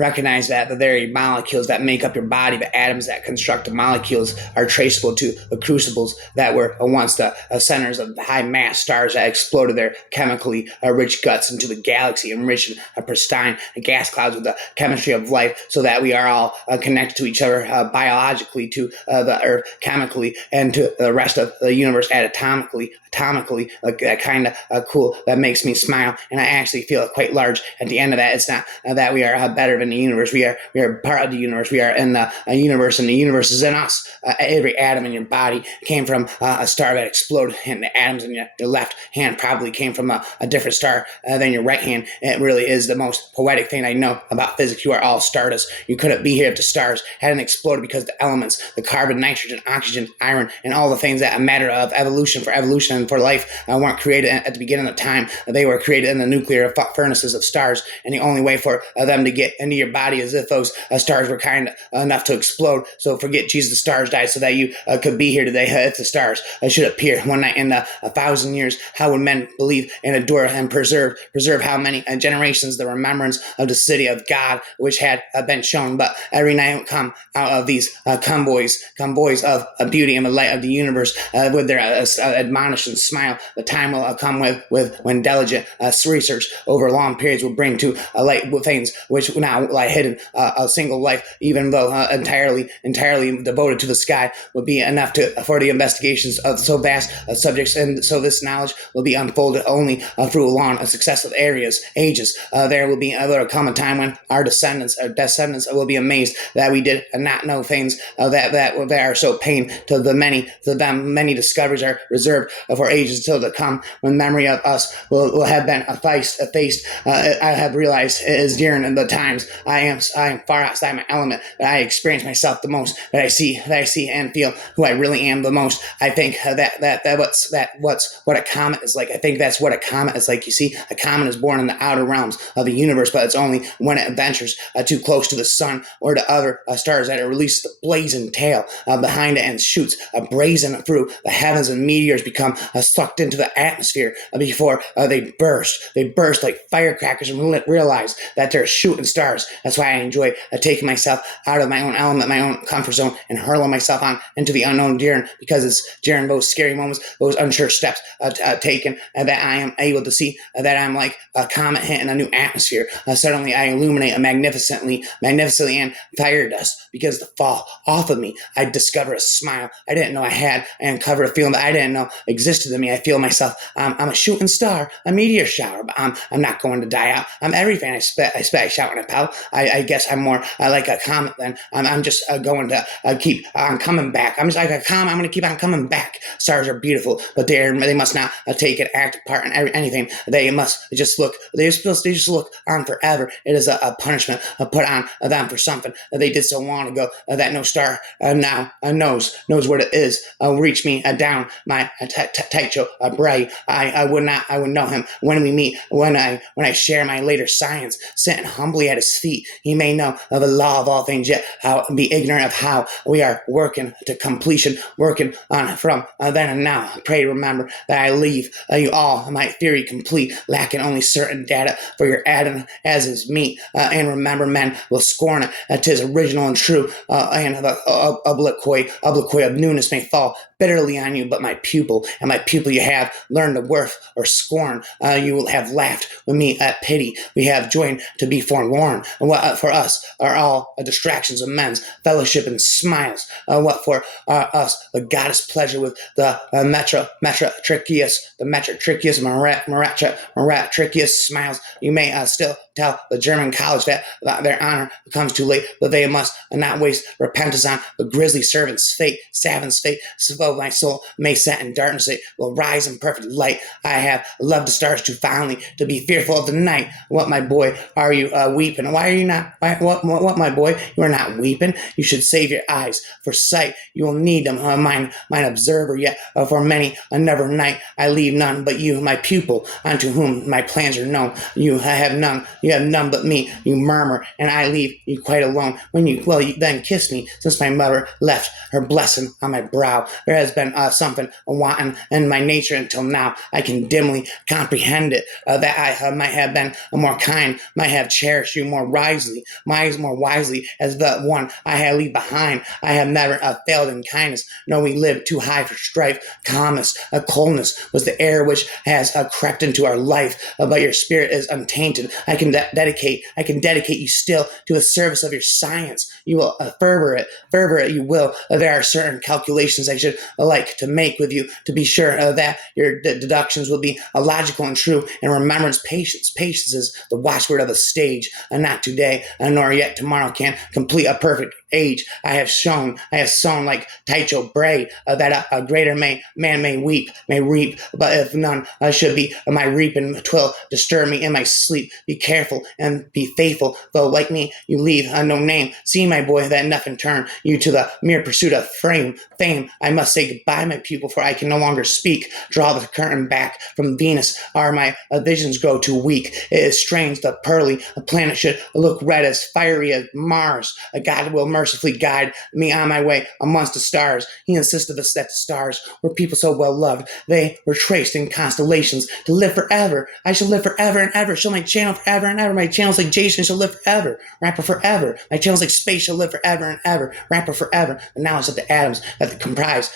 recognize that the very molecules that make up your body, the atoms that construct the molecules, are traceable to the crucibles that were once the centers of the high mass stars that exploded their chemically rich guts into the galaxy, enriched pristine gas clouds with the chemistry of life, so that we are all connected to each other biologically, to the Earth chemically, and to the rest of the universe atomically. Like that kind of cool. That makes me smile, and I actually feel quite large at the end of that. It's not that we are better than the universe. We are part of the universe. We are in the universe, and the universe is in us. Every atom in your body came from a star that exploded, and the atoms in your left hand probably came from a different star than your right hand. It really is the most poetic thing I know about physics. You are all stardust. You couldn't be here if the stars hadn't exploded, because the elements, the carbon, nitrogen, oxygen, iron, and all the things that matter of evolution and for life weren't created at the beginning of time. They were created in the nuclear furnaces of stars, and the only way for them to get into your body is if those stars were kind enough to explode. So forget Jesus, the stars died so that you could be here today. If the stars should appear one night in 1,000 years, how would men believe and adore and preserve how many generations the remembrance of the city of God, which had been shown? But every night would come out of these convoys of beauty and the light of the universe, with their admonition smile. The time will come when diligent research over long periods will bring to light things which now lie hidden. A single life, even though entirely devoted to the sky, will be enough for the investigations of so vast subjects, and so this knowledge will be unfolded only through a long successive ages. There will come a time when our descendants will be amazed that we did not know things that are so pain to the many. To them, many discoveries are reserved for ages still to come, when memory of us will have been effaced. I have realized it is during the times I am far outside my element that I experience myself the most, that I see and feel who I really am the most. I think what a comet is like. I think that's what a comet is like. You see, a comet is born in the outer realms of the universe, but it's only when it ventures too close to the sun or to other stars that it releases the blazing tail behind it and shoots brazen through the heavens, and meteors become sucked into the atmosphere before they burst. They burst like firecrackers and realize that they're shooting stars. That's why I enjoy taking myself out of my own element, my own comfort zone, and hurling myself on into the unknown during, because it's during those scary moments, those unsure steps taken, that I am able to see that I'm like a comet hitting a new atmosphere. Suddenly I illuminate magnificently, and fire dust begins to fall off of me. I discover a smile I didn't know I had, and uncover a feeling that I didn't know existed in me. I feel myself. I'm a shooting star, a meteor shower, but I'm not going to die out. I'm everything. I spit, shout, and pal. I guess I'm more like a comet then. I'm just going to keep on coming back. I'm just like a comet. I'm going to keep on coming back. Stars are beautiful, but they must not take an active part in anything. They must just look. They just look on forever. It is a punishment put on them for something that they did so long ago that no star now knows what it is. Reach me down my Taicho Bray. I would know him when we meet, when I share my later science, sitting humbly at his feet. He may know of the law of all things, yet be ignorant of how we are working to completion, working on from then and now. Pray remember that I leave you all my theory complete, lacking only certain data for your adding as is meet. And remember, men will scorn it. 'Tis original and true, and the obliquoy of newness may fall bitterly on you, but my pupil you have learned the worth or scorn. You will have laughed with me at pity. We have joined to be forlorn. And what for us are all distractions of men's fellowship and smiles. What for us the goddess pleasure with the metratricious smiles. You may still tell the German college that their honor comes too late, but they must not waste repentance on the grisly servant's fate, Savin's fate. So my soul may set in darkness, it will rise in perfect light. I have loved the stars too fondly to be fearful of the night. What, my boy, are you weeping? Why are you not? What, my boy, you are not weeping? You should save your eyes for sight. You will need them, mine observer. Yet for many another night I leave none but you, my pupil, unto whom my plans are known. You have none. You You have none but me, you murmur, and I leave you quite alone. You then kiss me, since my mother left her blessing on my brow. There has been something wanting in my nature until now. I can dimly comprehend it, that I might have been more kind, might have cherished you more wisely, as the one I had leave behind. I have never failed in kindness, nor we lived too high for strife. Calmness, coldness was the air which has crept into our life, but your spirit is untainted. I can dedicate you still to the service of your science. You will fervor it, you will. There are certain calculations I should like to make with you to be sure that your deductions will be logical and true. And remembrance, patience. Patience is the watchword of the stage. And not today, nor yet tomorrow can complete a perfect age. I have sown like Tycho Brahe, that a greater man may reap, but if none should be my reaping, 'twill disturb me in my sleep. Be careful and be faithful, though like me you leave no name. See, my boy, that nothing turn you to the mere pursuit of fame. I must say goodbye, my pupil, for I can no longer speak. Draw the curtain back from Venus, or my visions grow too weak. It is strange the pearly planet should look red as fiery as Mars. God will mercifully guide me on my way amongst the stars. He insisted that the stars were people so well loved. They were traced in constellations to live forever. I shall live forever and ever. Shall my channel forever and ever. My channels like Jason shall live forever. Rapper forever. My channels like space shall live forever and ever. Rapper forever. The knowledge of the atoms that comprise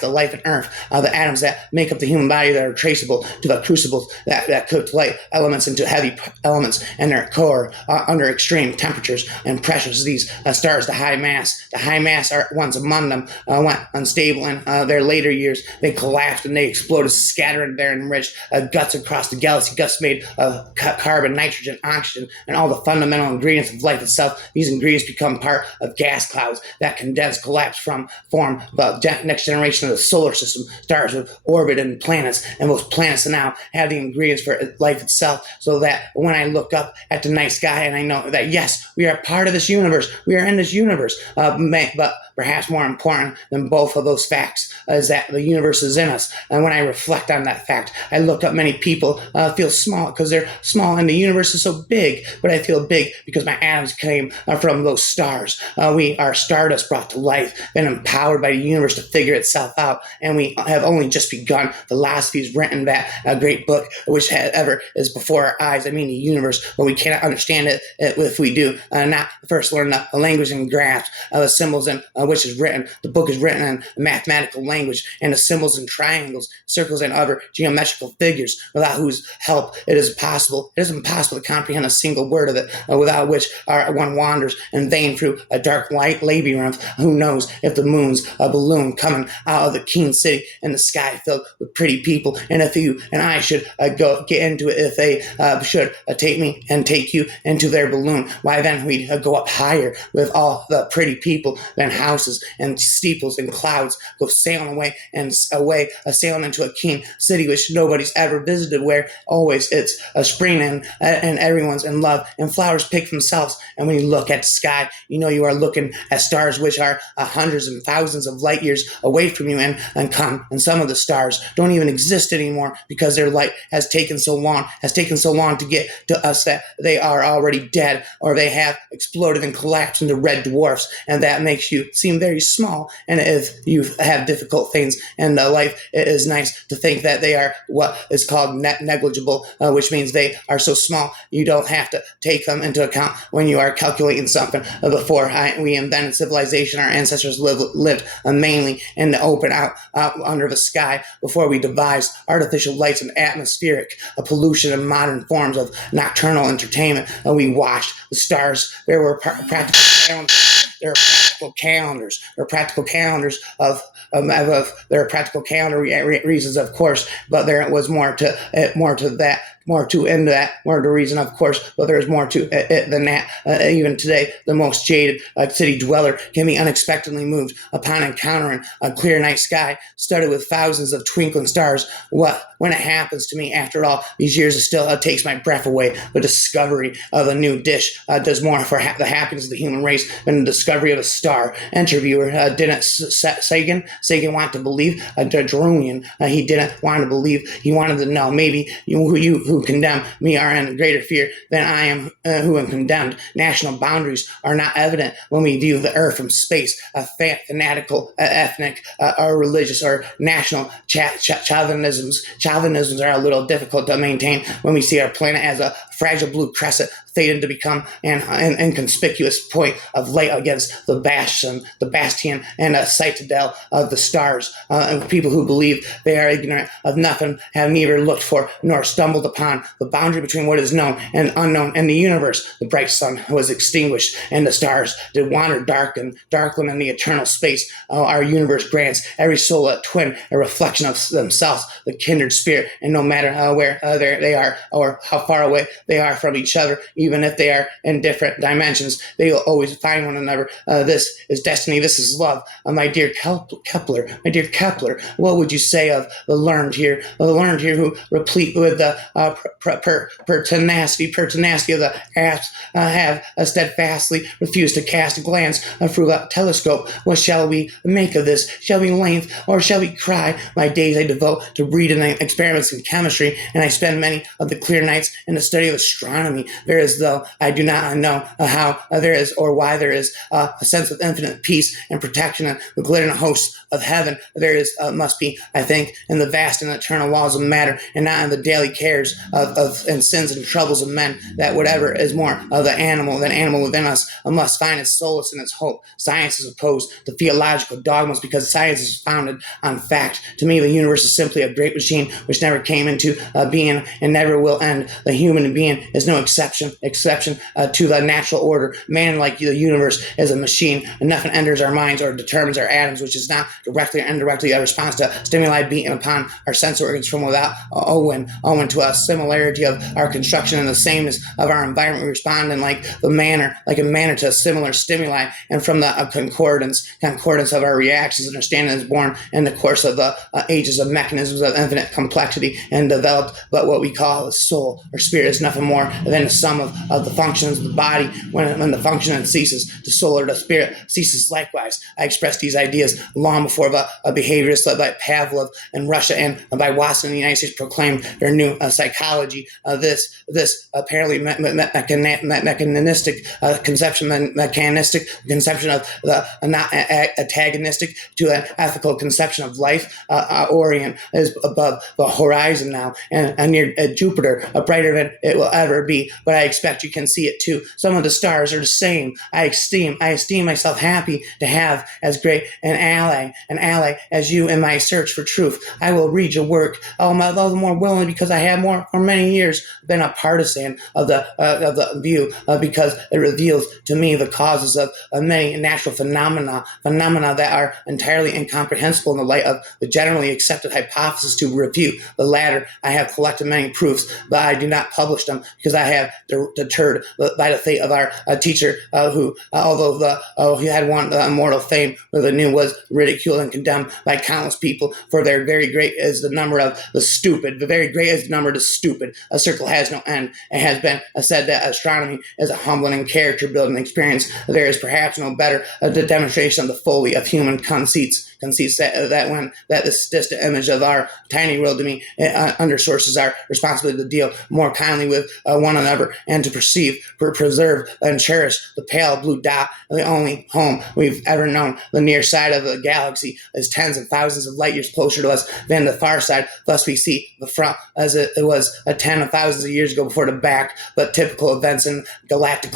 the life on Earth. The atoms that make up the human body that are traceable to the crucibles that cooked light elements into heavy elements and their core under extreme temperatures and pressures. These stars, the high mass are ones among them went unstable in their later years. They collapsed and they exploded, scattering their enriched guts across the galaxy, guts made of carbon, nitrogen, oxygen, and all the fundamental ingredients of life itself. These ingredients become part of gas clouds that condense, collapse, form the next generation of the solar system. Stars with orbit and planets, and those planets now have the ingredients for life itself, so that when I look up at the night sky and I know that yes, we are part of this universe, we are in this universe, but perhaps more important than both of those facts is that the universe is in us. And when I reflect on that fact, I look up. Many people feel small because they're small and the universe is so big, but I feel big because my atoms came from those stars. We are stardust brought to life, been empowered by the universe to figure itself out, and we have only just begun. Philosophy has written that great book which ever is before our eyes. I mean the universe, but we cannot understand it if we do not first learn the language and grasp the symbols and which is written. The book is written in mathematical language, and the symbols and triangles, circles, and other geometrical figures, without whose help it is impossible to comprehend a single word of it, without which one wanders in vain through a dark light labyrinth. Who knows if the moon's a balloon coming out of the keen city and the sky filled with pretty people, and if you and I should go get into it, if they should take me and take you into their balloon, why then we'd go up higher with all the pretty people, then houses and steeples and clouds go sailing sailing into a keen city which nobody's ever visited, where always it's a spring and everyone's in love and flowers pick themselves. And when you look at the sky, you know you are looking at stars which are hundreds and thousands of light years away from you and some of the stars don't even exist anymore because their light has taken so long to get to us that they are already dead, or they have exploded and collapsed into red dwarfs, and that makes you seem very small. And if you have difficult things in life, it is nice to think that they are what is called negligible, which means they are so small you don't have to take them into account when you are calculating something. Before we invented civilization, our ancestors lived mainly in the open, out under the sky, before we devised artificial lights and atmospheric pollution and modern forms of nocturnal entertainment. We watched the stars. There were practical calendars. There are practical calendars there are practical calendar reasons, of course, but there was more to the reason, of course, but there's more to it than that. Even today, the most jaded city dweller can be unexpectedly moved upon encountering a clear night sky studded with thousands of twinkling stars. When it happens to me, after all these years, it still takes my breath away. The discovery of a new dish does more for the happiness of the human race than the discovery of a star. Interviewer didn't Sagan want to believe? Darwinian, he didn't want to believe. He wanted to know. Maybe who who condemn me are in greater fear than I am who am condemned. National boundaries are not evident when we view the earth from space. Fanatical, ethnic, or religious, or national chauvinisms are a little difficult to maintain when we see our planet as a fragile blue crescent fated to become an inconspicuous point of light against the bastion and a citadel of the stars. And people who believe they are ignorant of nothing have neither looked for nor stumbled upon the boundary between what is known and unknown in the universe. The bright sun was extinguished, and the stars did wander darkling in the eternal space. Our universe grants every soul a twin, a reflection of themselves, the kindred spirit, and no matter where they are or how far away they are from each other, even if they are in different dimensions, they will always find one another. This is destiny. This is love. My dear Kepler, what would you say of the learned here who, replete with the pertinacity of the apps, have steadfastly refused to cast a glance through a telescope? What shall we make of this? Shall we laugh or shall we cry? My days I devote to reading experiments in chemistry, and I spend many of the clear nights in the study of astronomy. There is, though I do not know how there is or why there is a sense of infinite peace and protection in the glittering hosts of heaven. There is must be, I think, in the vast and eternal laws of matter, and not in the daily cares of and sins and troubles of men, that whatever is more of the animal than animal within us must find its solace in its hope. Science is opposed to theological dogmas because science is founded on fact. To me, the universe is simply a great machine which never came into being and never will end. The human being is no exception to the natural order. Man, like the universe, is a machine, and nothing enters our minds or determines our atoms, which is not directly or indirectly a response to stimuli beaten upon our sense organs from without, owing to a similarity of our construction and the sameness of our environment. We respond in like a manner to a similar stimuli, and from the concordance of our reactions, understanding is born in the course of the ages of mechanisms of infinite complexity and developed. But what we call a soul or spirit is nothing more than the sum of the functions of the body. When the function ceases, the soul or the spirit ceases likewise. I expressed these ideas long before the behaviorists led by Pavlov in Russia and by Watson in the United States proclaimed their new psychology. This apparently mechanistic conception of the not antagonistic to an ethical conception of life. Orient is above the horizon now, and near Jupiter, brighter than it will ever be. But I expect you can see it too. Some of the stars are the same. I esteem myself happy to have as great an ally as you in my search for truth. I will read your work all the more willingly because I have for many years been a partisan of the view because it reveals to me the causes of many natural phenomena that are entirely incomprehensible in the light of the generally accepted hypothesis to refute the latter. I have collected many proofs, but I do not publish them because I have deterred by the fate of our teacher, who, although he had won immortal fame with the new, was ridiculed and condemned by countless people. For their very great is the number of the stupid. The very great is the number of the stupid. A circle has no end. It has been said that astronomy is a humbling and character-building experience. There is perhaps no better the demonstration of the folly of human conceits that this distant image of our tiny world to me undersources our responsibility to deal more kindly with one another and to preserve and cherish the pale blue dot, the only home we've ever known. The near side of the galaxy is tens of thousands of light years closer to us than the far side. Thus we see the front as it was 10 of thousands of years ago before the back, but typical events in galactic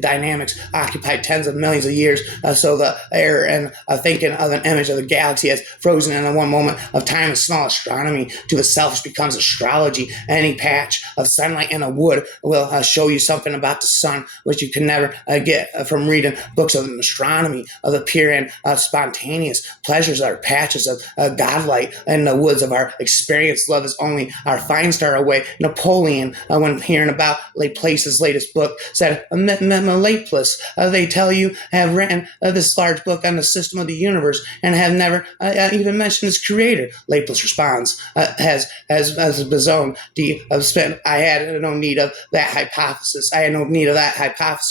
dynamics occupy tens of millions of years. So the error and thinking of an image of the galaxy as frozen in one moment of time is small astronomy. To the selfish becomes astrology. Any patch of sunlight in a wood will show you something about the sun which you can never get from reading books of astronomy. Of the pure and spontaneous pleasures are patches of godlight in the woods of our experience. Love is only our fine star away. Napoleon, when hearing about Laplace's latest book, said, Laplace, they tell you, have written this large book on the system of the universe and have never even mentioned its creator. Laplace responds, as Bazone I had no need of that hypothesis.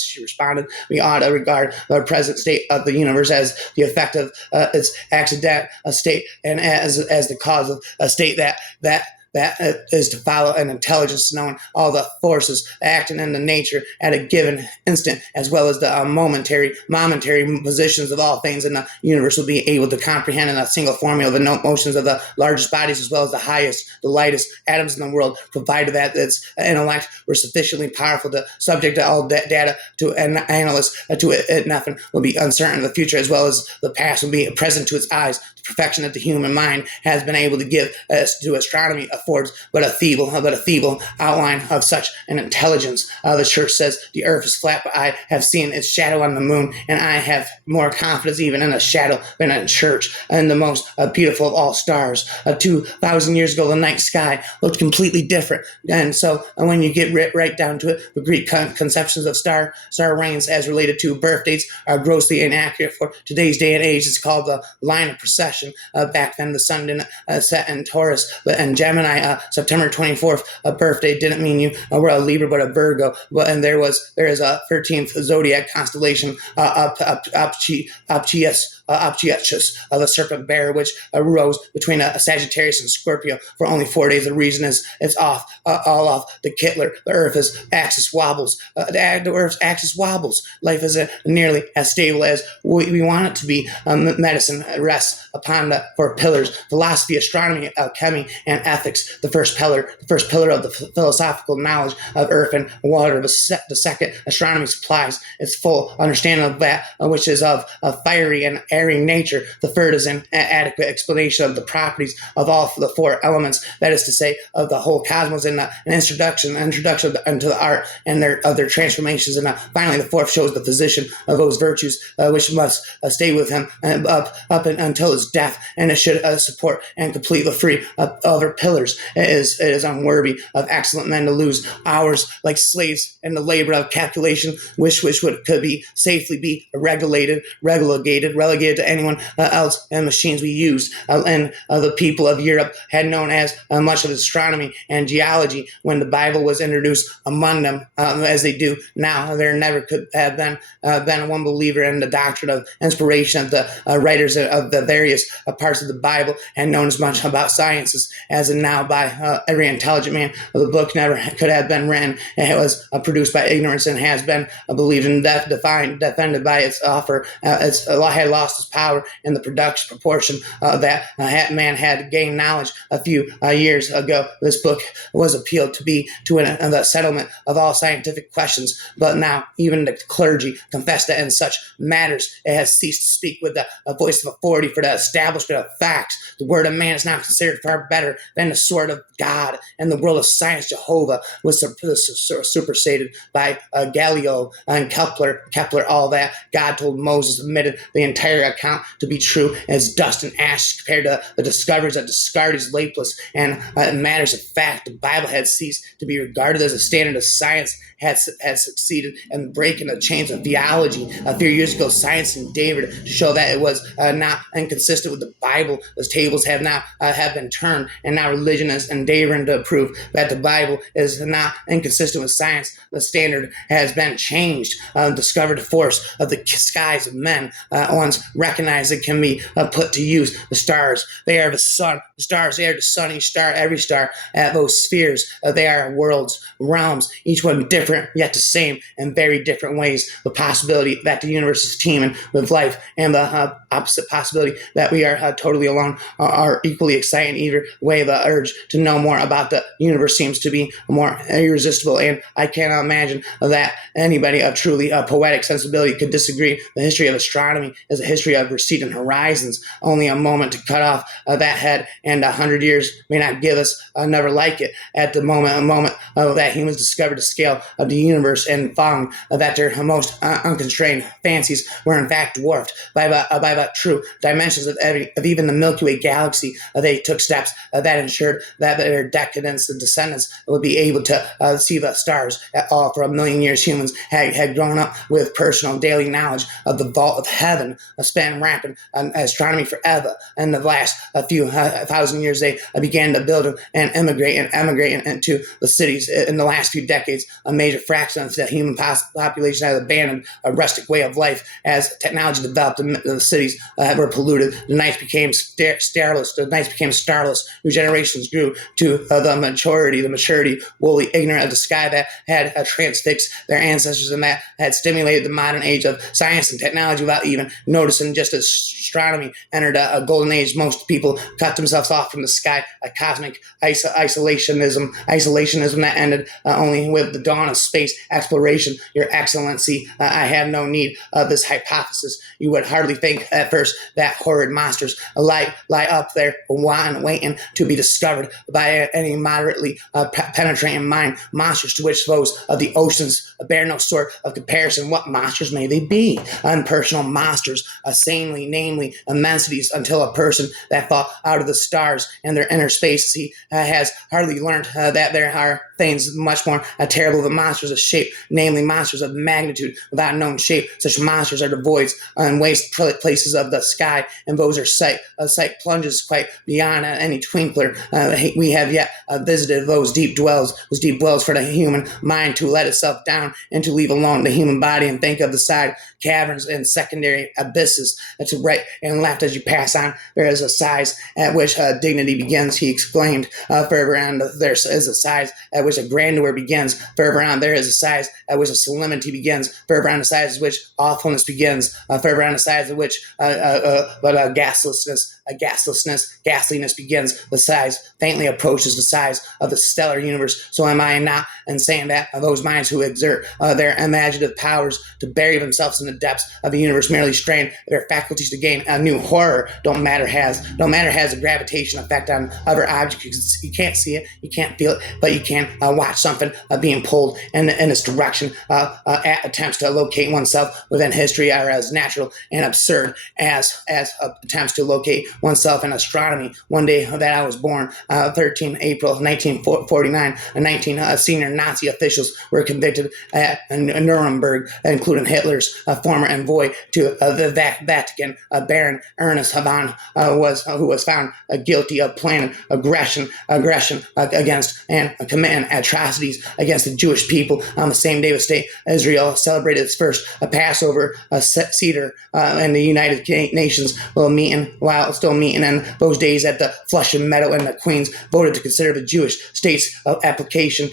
She responded. We ought to regard the present state of the universe as the effect of its accident state and as the cause of a state that that is to follow an intelligence knowing all the forces acting in the nature at a given instant, as well as the momentary positions of all things in the universe, will be able to comprehend in a single formula the motions of the largest bodies as well as the highest, the lightest atoms in the world, provided that its intellect were sufficiently powerful to subject all data to an analyst to it. Nothing will be uncertain in the future, as well as the past will be present to its eyes. The perfection that the human mind has been able to give to astronomy affords but a feeble outline of such an intelligence. The church says the earth is flat, but I have seen its shadow on the moon, and I have more confidence even in a shadow than in a church. And the most beautiful of all stars. 2,000 years ago, the night sky looked completely different. And so when you get right down to it, the Greek conceptions of star reigns as related to birth dates are grossly inaccurate for today's day and age. It's called the line of procession. Back then, the sun didn't set in Taurus, but in Gemini, September 24th, a birthday didn't mean you were a Libra, but a Virgo. And there is a 13th zodiac constellation, Ophiuchus, the serpent bearer, which arose between a Sagittarius and Scorpio for only 4 days. The reason is it's all off the Kittler. The Earth's axis wobbles. The Earth's axis wobbles. Life isn't nearly as stable as we want it to be. Medicine rests upon the four pillars: philosophy, astronomy, alchemy, and ethics. The first pillar of the philosophical knowledge of earth and water. The second, astronomy, supplies its full understanding of that which is of fiery and airy nature. The third is an adequate explanation of the properties of all the four elements, that is to say, of the whole cosmos, and an introduction into the art and their transformations. And finally, the fourth shows the physician of those virtues which must stay with him up until his death, and it should support and complete the three other pillars. It is unworthy of excellent men to lose hours like slaves in the labor of calculation, which could be safely be relegated to anyone else and machines we use. And the people of Europe had known as much of astronomy and geology when the Bible was introduced among them as they do now. There never could have been one believer in the doctrine of inspiration of the writers of the various parts of the Bible, and known as much about sciences as in now by every intelligent man. The book never could have been written. It was produced by ignorance and has been believed and defended by its author. It had lost its power in the production proportion that man had gained knowledge a few years ago. This book was appealed to be the settlement of all scientific questions, but now even the clergy confess that in such matters it has ceased to speak with the voice of authority for the establishment of facts. The word of man is now considered far better than the sword of God. In the world of science, Jehovah was superseded by Galileo and Kepler. All that God told Moses admitted the entire account to be true as dust and ash compared to the discoveries that discard as lapeless and matters of fact. The Bible had ceased to be regarded as a standard of science, had succeeded in breaking the chains of theology. A few years ago, science endeavored to show that it was not inconsistent with the Bible. Those tables have been turned, and now religion is endeavoring to prove that the Bible is not inconsistent with science. The standard has been changed. Discovered the force of the skies of men. Once recognized, it can be put to use. The stars, they are the sun. The stars, they are the sun. Each star, every star, those spheres, they are worlds, realms, each one different, yet the same in very different ways. The possibility that the universe is teeming with life and the opposite possibility that we are totally alone are equally exciting. Either way, the urge to know more about the universe seems to be more irresistible, and I cannot imagine that anybody of truly poetic sensibility could disagree. The history of astronomy is a history of receding horizons. Only a moment to cut off that head, and 100 years may not give us another like it. At the moment, that humans discovered the scale of the universe and found that their most unconstrained fancies were in fact dwarfed by the true dimensions of even the Milky Way galaxy. They took steps that ensured that their descendants would be able to see the stars at all. For a million years, humans had grown up with personal daily knowledge of the vault of heaven, span rampant astronomy forever. In the last few thousand years, they began to build and emigrate into the cities. In the last few decades, a major fraction of the human population has abandoned a rustic way of life. As technology developed, the cities were polluted. The nights became starless. New generations nations grew to the maturity, wholly ignorant of the sky that had transfixed their ancestors and that had stimulated the modern age of science and technology without even noticing. Just as astronomy entered a golden age, most people cut themselves off from the sky, a cosmic isolationism that ended only with the dawn of space exploration. Your Excellency, I have no need of this hypothesis. You would hardly think at first that horrid monsters lie up there waiting to be discovered by any moderately penetrating mind, monsters to which those of the oceans bear no sort of comparison. What monsters may they be? Unpersonal monsters, sanely, namely immensities, until a person that fall out of the stars and their inner space has hardly learned that there are things much more terrible than monsters of shape, namely monsters of magnitude without known shape. Such monsters are the voids and waste places of the sky, and those are sight plunges quite beyond any twinkler. We have yet visited those deep wells for the human mind to let itself down and to leave alone the human body and think of the side caverns and secondary abysses to right and left as you pass on. There is a size at which dignity begins, he exclaimed further on. There is a size at which a grandeur begins. Further on, there is a size at which a solemnity begins. Further on, the size at which awfulness begins. Further on, the size at which ghastliness begins. The size faintly approaches the size of the stellar universe. So am I not in saying that those minds who exert their imaginative powers to bury themselves in the depths of the universe merely strain their faculties to gain a new horror. Don't matter has a gravitation effect on other objects. You can't see it, you can't feel it, but you can watch something being pulled in its direction. Attempts to locate oneself within history are as natural and absurd as attempts to locate oneself in astronomy. One day that I was born, 13 April 1949, 19 senior Nazi officials were convicted at Nuremberg, including Hitler's former envoy to the Vatican, Baron Ernest Havon, who was found guilty of planning aggression against and committing atrocities against the Jewish people. On the same day the state Israel celebrated its first Passover Seder, and the United Nations while still meeting in those days at the Flushing Meadow, and the Queens voted to consider the Jewish state's application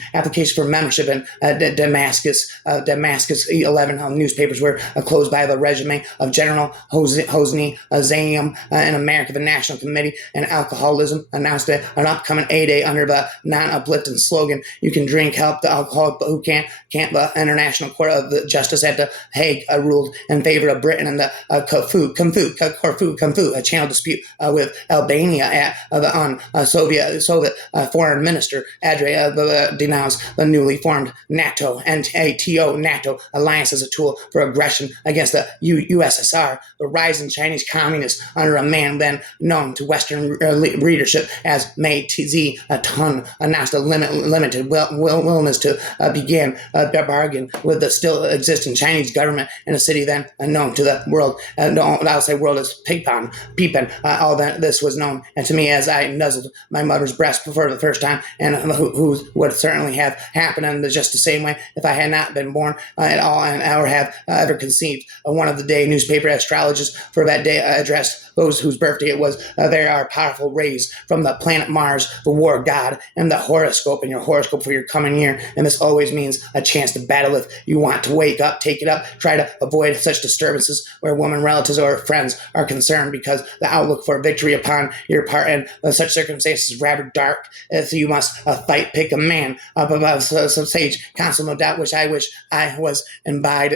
for membership in Damascus. 11 newspapers were closed by the regime of General Hosni Zayim in America. The National Committee on Alcoholism announced an upcoming A-Day under the non-uplifting slogan, "You can drink, help the alcoholic, but who can't." The International Court of Justice at The Hague ruled in favor of Britain in the Corfu, a channel dispute with Albania on Soviet Foreign Minister Andrei denounced the newly formed NATO alliance as a tool for aggression against the USSR. The rising Chinese communists under a man then known to Western readership as Mei Tse-tung announced a limited willingness to begin a bargain with the still existing Chinese government in a city then unknown to the world. I'll say world is peeping. All that this was known, and to me as I nuzzled my mother's breast for the first time, and who would certainly have happened in just the same way if I had not been born at all, and or have ever conceived. One of the day newspaper astrologers for that day addressed those whose birthday it was. There are powerful rays from the planet Mars, the war god, and the horoscope, and your horoscope for your coming year. And this always means a chance to battle. If you want to wake up, take it up. Try to avoid such disturbances where women, relatives, or friends are concerned, because the outlook for victory upon your part in such circumstances is rather dark. If you must fight, pick a man. Some sage counsel, no doubt, which I wish I was imbibed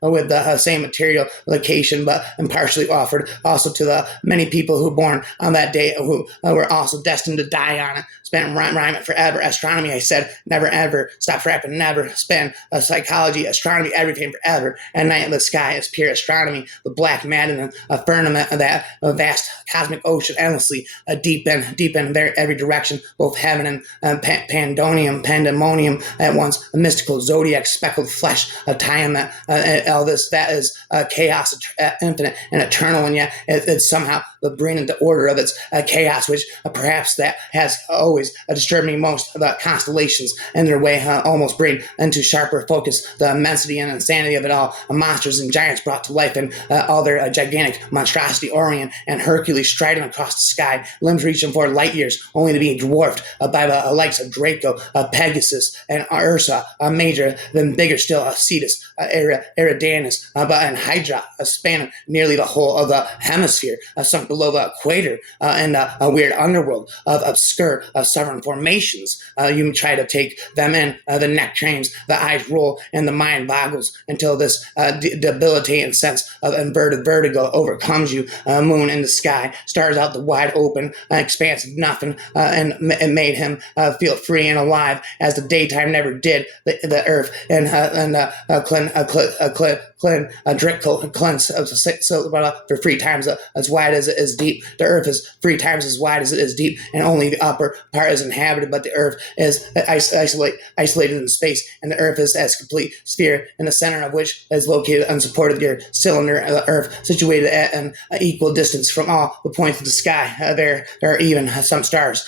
with the same material location, but impartially offered also to the many people who born on that day who were also destined to die on it. Spent rhyming forever. Astronomy, I said, never ever. Stop rapping, never. Spend psychology, astronomy, everything forever. At night, the sky is pure astronomy. The black maddening firmament of that vast cosmic ocean, endlessly deep in every direction, both heaven and pandemonium at once. A mystical zodiac, speckled flesh, a time all this that is chaos, infinite and eternal, and yet it's somehow the bring into order of its chaos, which perhaps that has always disturbed me most. The constellations and their way almost bring into sharper focus the immensity and insanity of it all. Monsters and giants brought to life in all their gigantic monstrosity. Orion and Hercules striding across the sky, limbs reaching for light years, only to be dwarfed by the likes of Draco, Pegasus, and Ursa Major, then bigger still, Cetus, Eridanus, and Hydra, spanning nearly the whole of the hemisphere, sunk below the equator, and a weird underworld of obscure southern formations. You try to take them in, the neck cranes, the eyes roll, and the mind boggles until this debilitating sense of inverted vertigo overcomes you. Moon in the sky, stars out the wide open expanse of nothing, and it made him feel free and alive as the daytime never did. The earth and for 3 times as wide as it is deep. The earth is 3 times as wide as it is deep, and only the upper part is inhabited, but the earth is isolated in space, and the earth is as complete sphere, in the center of which is located unsupported your cylinder, the earth, situated at an equal distance from all the points of the sky. There are even some stars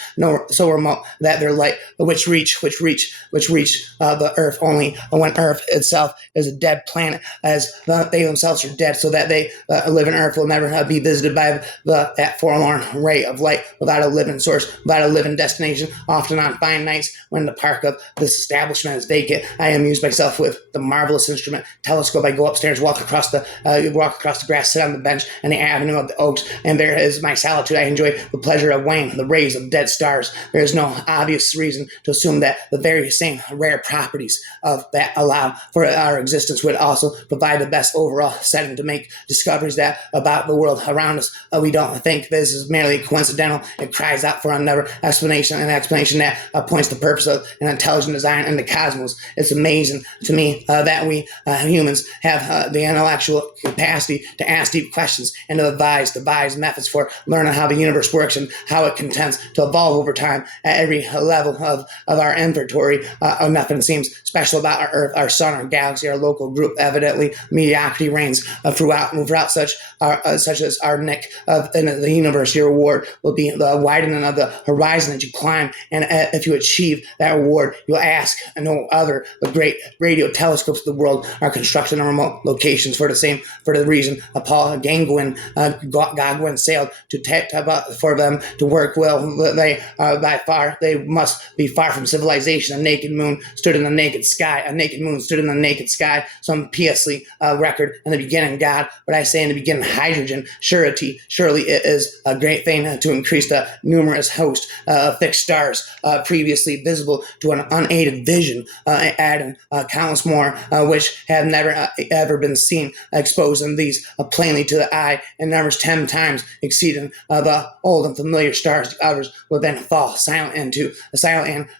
so remote that their light which reach the earth only when earth itself is a dead planet, as they themselves are dead, so that they live in earth will never be visited by that forlorn ray of light, without a living source, without a living destination. Often on fine nights when the park of this establishment is vacant, I amuse myself with the marvelous instrument telescope. I go upstairs, walk across the grass, sit on the bench in the avenue of the oaks, and there is my solitude. I enjoy the pleasure of weighing the rays of dead stars. There is no obvious reason to assume that the very same rare properties of that allow for our existence would also provide the best overall setting to make discoveries that about the world around us. We don't think this is merely coincidental. It cries out for another explanation, an explanation that points to the purpose of an intelligent design in the cosmos. It's amazing to me that we humans have the intellectual capacity to ask deep questions and to devise methods for learning how the universe works and how it contends to evolve over time. At every level of our inventory, nothing seems special about our Earth, our sun, our galaxy, our local group. Evidently, mediocrity reigns throughout such as our nick in the universe. Your reward will be the widening of the horizon that you climb, and if you achieve that reward, you'll ask no other. The great radio telescopes of the world are constructed in remote locations for the reason Paul Gauguin sailed to for them to work well. They must be far from civilization. A naked moon stood in the naked sky. Some piously record in the beginning God, but I say in the beginning hydrogen. Surely it is a great thing to increase the numerous host of fixed stars previously visible to an unaided vision, adding countless more which have never ever been seen, exposing these plainly to the eye in numbers 10 times exceeding the old and familiar stars. The others would then fall silent, and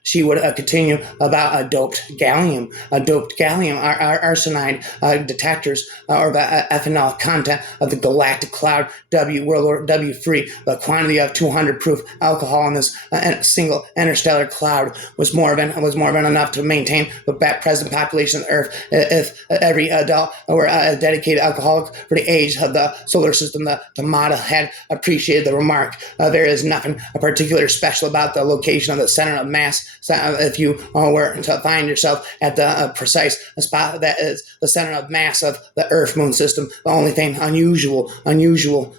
she would continue about a doped gallium, our arsenide detectors, or the ethanol content of the galactic cloud W free. The quantity of 200 proof alcohol in this single interstellar cloud was more than enough to maintain the present population of Earth. If every adult were a dedicated alcoholic for the age of the solar system, the model had appreciated the remark. There is nothing particularly special about the location of the center of mass. So if you were to find yourself at the precise spot that is the center of mass of the Earth-Moon system, the only thing unusual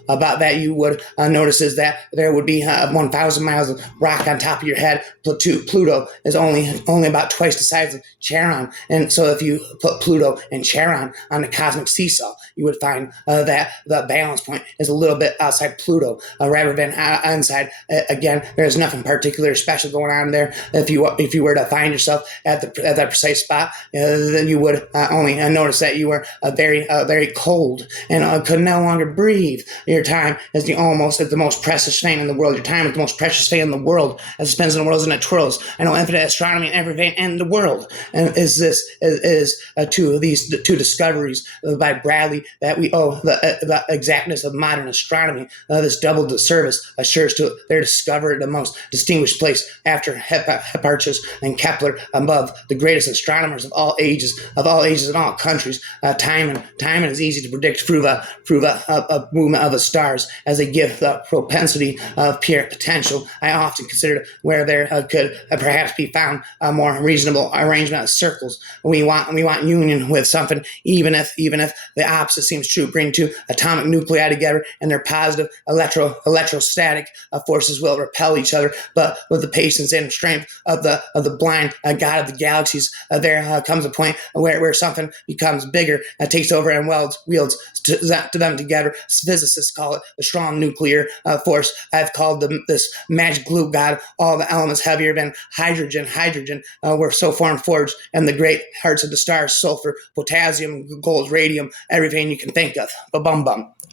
about that you would notice is that there would be 1,000 miles of rock on top of your head. Pluto is only about twice the size of Charon, and so if you put Pluto and Charon on the cosmic seesaw, you would find that the balance point is a little bit outside Pluto rather than inside. Again, there's nothing particularly special going on there. If you were to find yourself at that precise spot, then you would only notice that you were very cold and could no longer breathe. Your time is the most precious thing in the world. Your time is the most precious thing in the world, as it spins in the world and it twirls. I know infinite astronomy and everything in the world. And is to these two discoveries by Bradley that we owe the exactness of modern astronomy. This double disservice assures to their discovery the most distinguished place after Hipparchus and Kepler above the greatest astronomers of all ages and all countries. Time is easy to predict through the movement of the stars as they give the propensity of pure potential. I often consider where there could perhaps be found a more reasonable arrangement of circles. We want union with something, even if the opposite seems true. Bring two atomic nuclei together, and their positive electrostatic forces will repel each other. But with the patience and strength of the blind God of the galaxies, there comes a point where something becomes bigger, takes over, and wields to them together. Physicists call it the strong nuclear force. I've called this magic glue god. All the elements heavier than hydrogen were so forged, and the great hearts of the stars: sulfur, potassium, gold, radium, everything you can think of.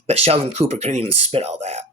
But Sheldon Cooper couldn't even spit all that.